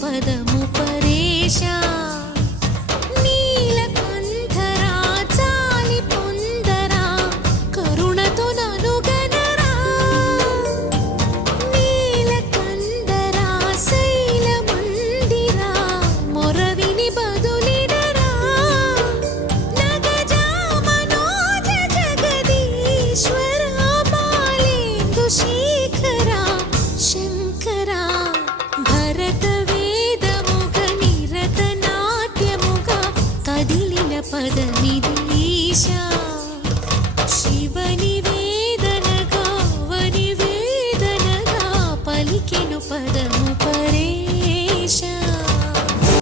పదము పరేశ నీలకంఠరా చాలి పొందరా కరుణతో నను గనరా నీలకందరా శైల మందిరా మొరవిని బదులిడరా నగజా మనోజ జగదీశ్వరా బాలేందు శేఖరా శంకరా భరత వేదముగ నిరత నాట్యముగ కదిలిన పదమిదీశ శివని